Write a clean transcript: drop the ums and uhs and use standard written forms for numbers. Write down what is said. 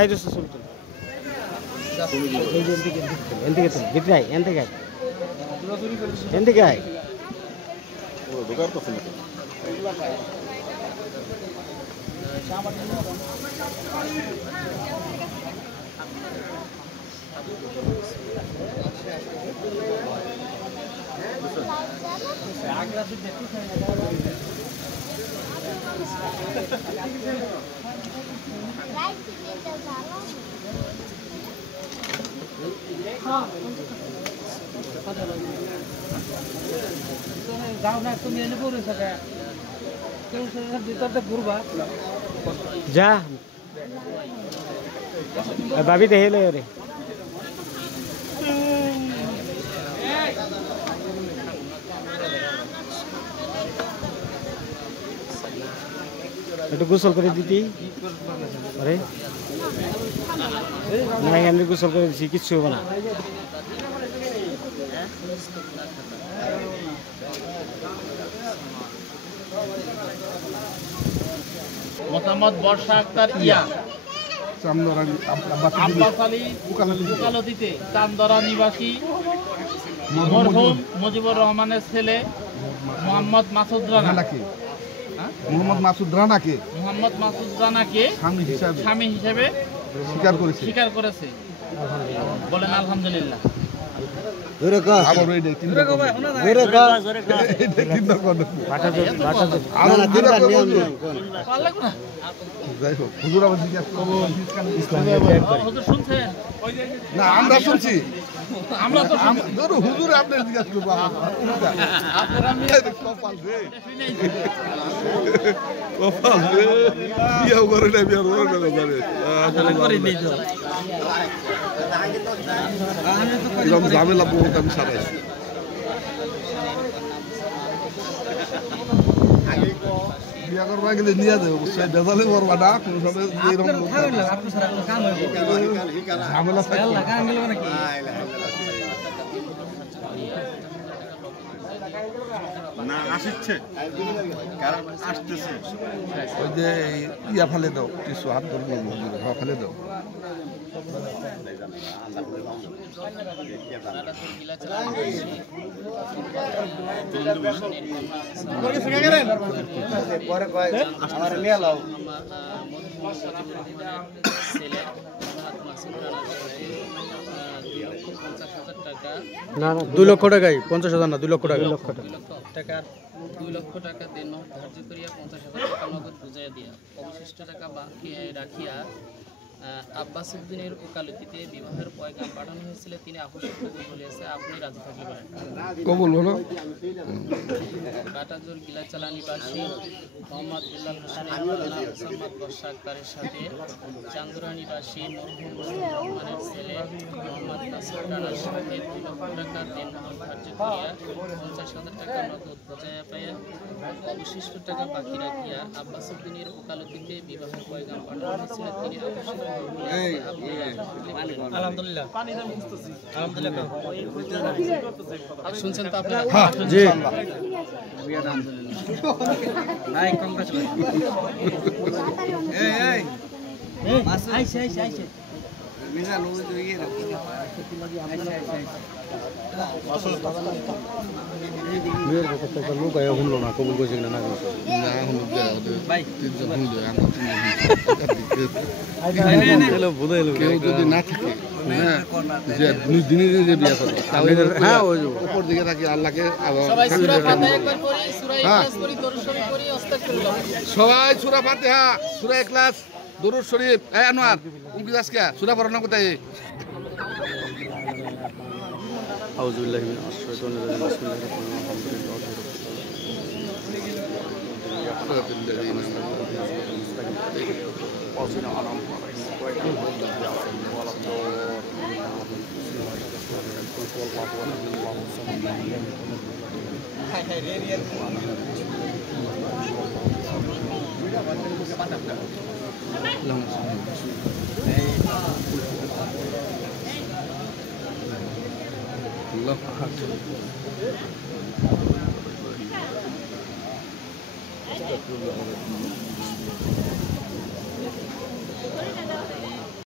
এই দোস্ত ছবি তুল। এই যে এদিকে তুল, ভিতরে আয়, এদিকে আয়, এদিকে আয়। যাও না তুমি এনে পড়ে থাকে কেউ ভিতরটা ঘুরবা যা ভাবি দেখে লো রে। একটু গোসল করে দিতি। আরে না, এখানে গোসল করে দিচ্ছি, কিচ্ছু হবে না। মোহাম্মদ বর্ষা আক্তার ইয়া আব্বাস আলী উকালতিতে চান্দরা নিবাসী মরহুম মুজিবুর রহমানের ছেলে মোহাম্মদ মাসুদ রানা। মোহাম্মদ মাসুদ রানাকে স্বামী হিসেবে স্বীকার করেছে। বলেন আলহামদুলিল্লাহ। না আমরা শুনছি, আমরা তো হুজুর আপনার জিজ্ঞাসা করবো। ঝামেলা বহুত আমি সারাইছি। বিয়া করবা গেলে নিয়ে যাবে, অবশ্যই বেজালে করবা না কোনো সময়। ঝামেলা না আসছে, কারণ আসতেছে। ওই যে ইয়া ফেলে দাও, টিসু হাত ধরবো ফেলে দাও। না 2 লক্ষ টাকায় 50,000 না 2 লক্ষ টাকা। 2 লক্ষ টাকা। 2 লক্ষ টাকা দেন ধার্য করিয়া 50,000 টাকা নগদ বুঝাইয়া দিয়া অবশিষ্ট টাকা বাকি রাখিয়া আব্বাস উদ্দিনের ওকালতিতে বিবাহের পয়গাম পাঠানো হয়েছিল। তিনি আবশ্যক কবুল বলিয়াছে, আপনি রাজি থাকতে পারেন। কবুল হলো। কাটাজোর গিলাচালা নিবাসী মোহাম্মদ বিল্লাল হোসেন মোহাম্মদ বর্ষা আক্তারের সাথে চান্দরা নিবাসী মরহুম রহমানের ছেলে মোহাম্মদ নাসির রানার সাথে 2 লক্ষ টাকা দেন ধার্য করিয়া 50,000 টাকা নগদ বজায়া পাইয়া অবশিষ্ট টাকা বাকি রাখিয়া আব্বাস উদ্দিনের ওকালতিতে বিবাহের পয়গাম পাঠানো হয়েছিল। তিনি আবশ্যক আলহামদুলিল্লাহ। শুনছেন তো আপনারা? জি নাই কংগ্রেচুলেশন। লোক শুনলো না, কবুল করছে কিনা না করছে। কেউ যদি না থাকে যে দিনে দিনে বিয়ে করে, তাহলে হ্যাঁ উপর দিকে থাকি আল্লাহকে। সবাই সূরা ফাতিহা, সূরা ইখলাস, দুরূদ শরীফ। এই আনোয়ার উনকি আজকে সূরা পড়ানো কোথায়? আউযুবিল্লাহি মিনাশ শাইতানির রাজিম। বিসমিল্লাহির রহমানির রহিম।